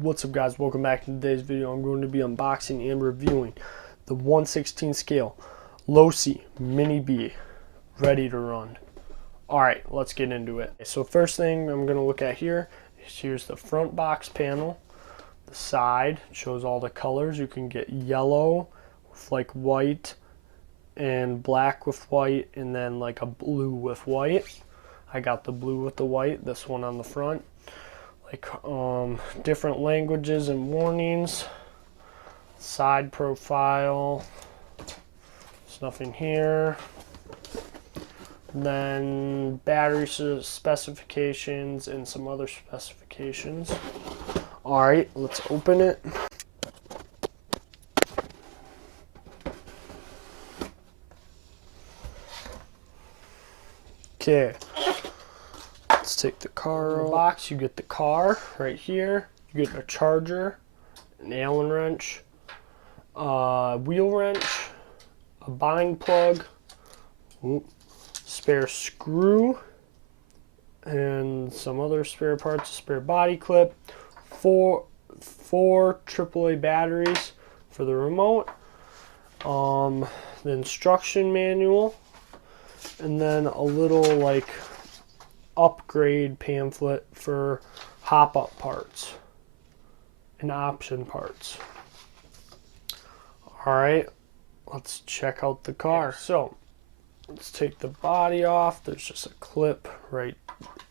What's up, guys? Welcome back to today's video. I'm going to be unboxing and reviewing the 1/16 scale Losi Mini B, ready to run. Alright, let's get into it. So first thing I'm going to look at here's the front box panel. The side shows all the colors. You can get yellow with like white and black with white, and then like a blue with white. I got the blue with the white, this one on the front. Like different languages and warnings, side profile, there's nothing here. Then battery specifications and some other specifications. Alright, let's open it. Okay. Let's take the car out. In the box, you get the car right here. You get a charger, an Allen wrench, a wheel wrench, a bind plug, spare screw, and some other spare parts, a spare body clip, four AAA batteries for the remote, the instruction manual, and then a little like upgrade pamphlet for hop-up parts and option parts. Alright, let's check out the car. So let's take the body off. There's just a clip right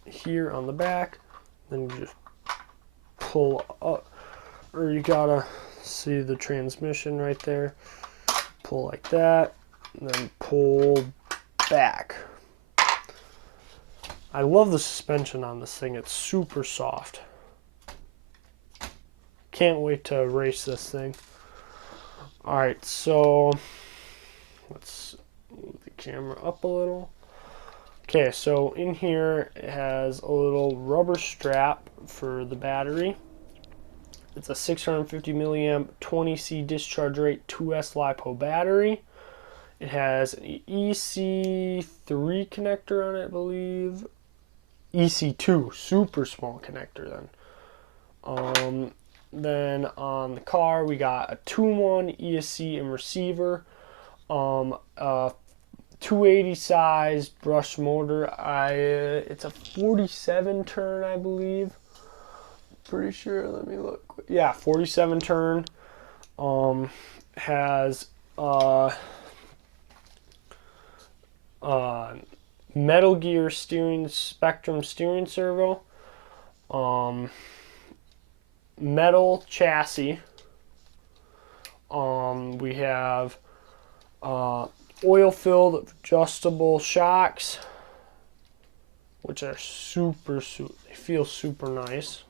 here on the back. Then you just pull up, or you gotta see the transmission right there. Pull like that, and then pull back. I love the suspension on this thing. It's super soft. Can't wait to race this thing. Alright, so let's move the camera up a little. Okay, so in here it has a little rubber strap for the battery. It's a 650 milliamp 20C discharge rate 2S LiPo battery. It has an EC3 connector on it, I believe. EC2, super small connector then. Then on the car we got a 2-in-1 ESC and receiver, a 280 size brush motor. It's a 47 turn, I believe. Pretty sure. Let me look. Yeah, 47 turn. Has Metal Gear Spectrum steering servo, metal chassis. We have oil-filled adjustable shocks, which are they feel super nice.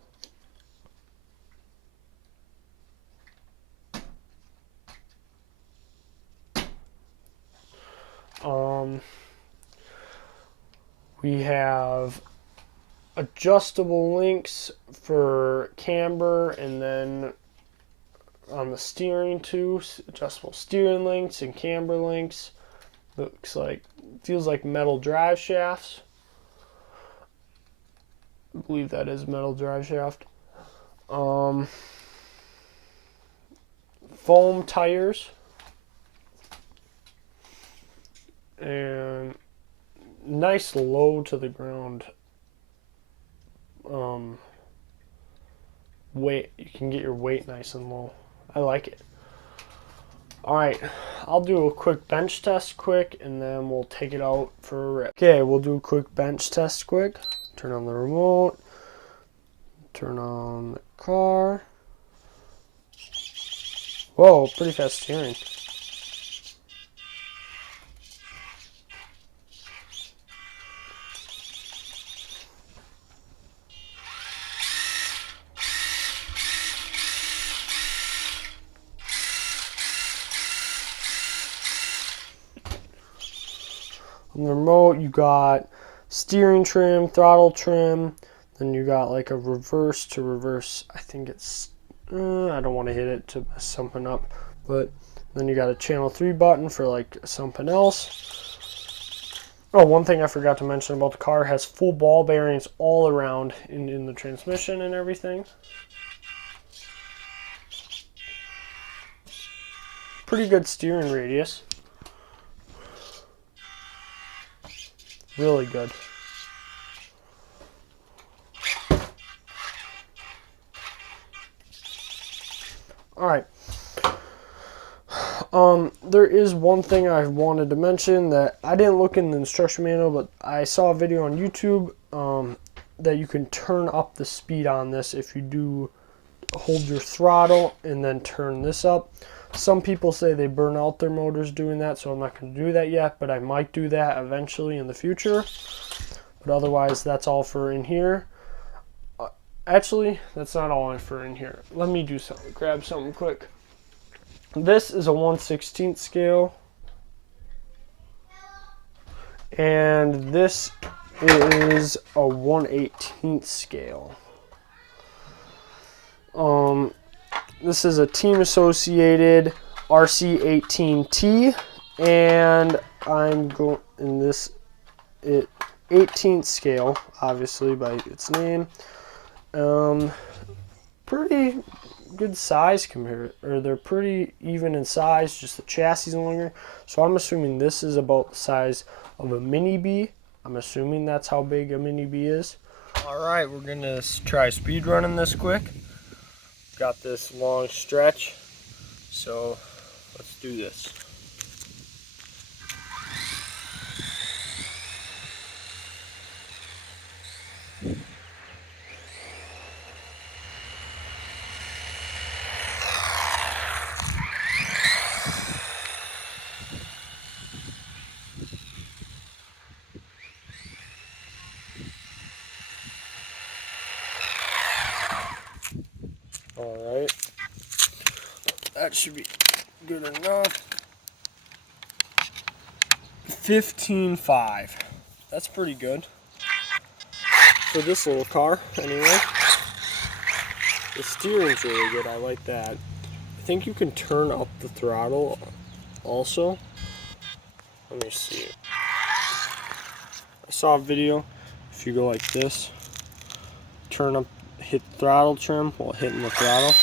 We have adjustable links for camber, and then on the steering too, adjustable steering links and camber links. Feels like metal drive shafts. I believe that is metal drive shaft. Foam tires. And nice low to the ground weight. You can get your weight nice and low. I like it. Alright, I'll do a quick bench test and then we'll take it out for a rip. Okay, we'll do a quick bench test quick. Turn on the remote. Turn on the car. Whoa, pretty fast steering. On the remote, you got steering trim, throttle trim, then you got like a reverse to reverse. I think it's, I don't want to hit it to mess something up, but then you got a channel 3 button for like something else. Oh, one thing I forgot to mention about the car, has full ball bearings all around in the transmission and everything. pretty good steering radius. Really good. Alright. There is one thing I wanted to mention that I didn't look in the instruction manual, but I saw a video on YouTube that you can turn up the speed on this if you do hold your throttle and then turn this up. Some people say they burn out their motors doing that, so I'm not going to do that yet, but I might do that eventually in the future. But otherwise, that's all for in here. Actually, that's not all for in here. Let me do something. Grab something quick. This is a 1/16 scale. And this is a 1/18 scale. This is a team associated RC18T, and I'm going in this 18th scale, obviously by its name. Pretty good size compared, or they're pretty even in size, just the chassis is longer. So I'm assuming this is about the size of a mini B. I'm assuming that's how big a mini B is. Alright, we're gonna try speed running this quick. Got this long stretch, so let's do this. Alright, that should be good enough. 15.5. That's pretty good for this little car, anyway. The steering's really good, I like that. I think you can turn up the throttle also. Let me see. I saw a video, if you go like this, turn up, hit throttle trim while hitting the throttle.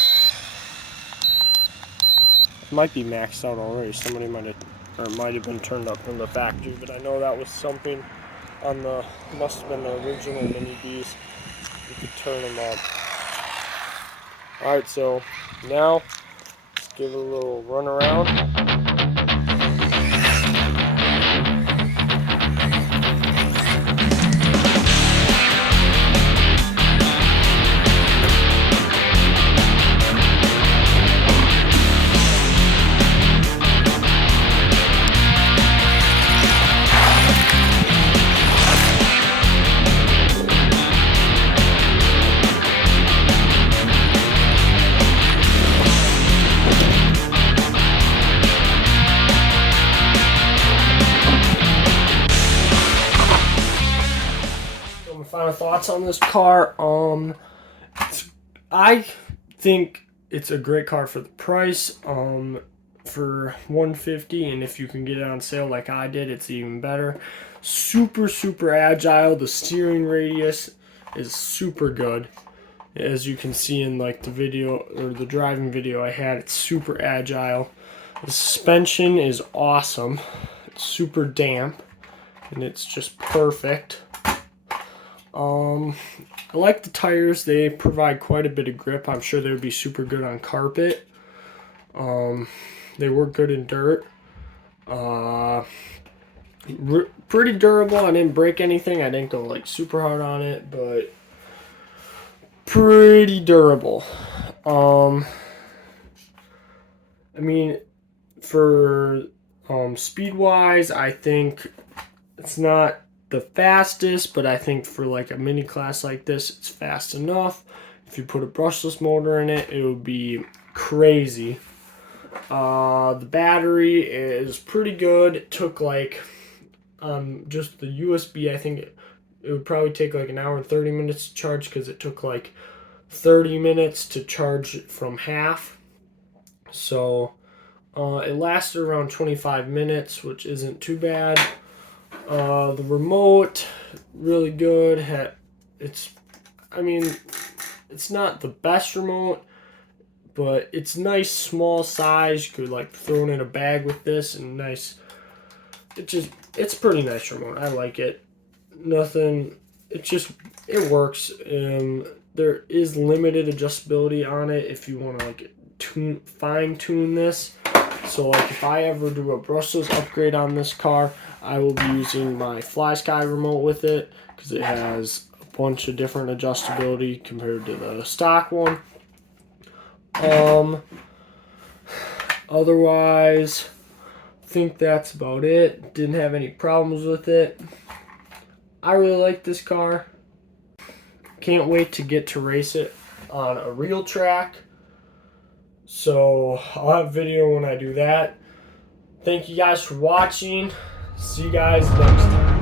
It might be maxed out already. Somebody might have been turned up from the factory, but I know that was something on the, must have been the original Mini Bs. You could turn them up. Alright, so now let's give it a little run around. Final thoughts on this car. I think it's a great car for the price. For $150, and if you can get it on sale like I did, it's even better. Super agile. The steering radius is super good, as you can see in like the video or the driving video I had. It's super agile. The suspension is awesome. It's super damp, and it's just perfect. I like the tires. They provide quite a bit of grip. I'm sure they would be super good on carpet. They work good in dirt. Pretty durable. I didn't break anything. I didn't go like super hard on it, but pretty durable. I mean, for speed wise, I think it's not the fastest, but I think for like a mini class like this, it's fast enough. If you put a brushless motor in it, it would be crazy. The battery is pretty good. It took like just the USB, I think it would probably take like an hour and 30 minutes to charge, because it took like 30 minutes to charge from half. So it lasted around 25 minutes, which isn't too bad. The remote, really good. It's not the best remote, but it's nice small size. You could like throw it in a bag with this, and nice. It's pretty nice remote. I like it. Nothing. It works. There is limited adjustability on it if you want to like fine tune this. So like if I ever do a brushless upgrade on this car, I will be using my Fly Sky remote with it because it has a bunch of different adjustability compared to the stock one. Otherwise, I think that's about it. Didn't have any problems with it. I really like this car. Can't wait to get to race it on a real track. So I'll have a video when I do that. Thank you guys for watching. See you guys next time.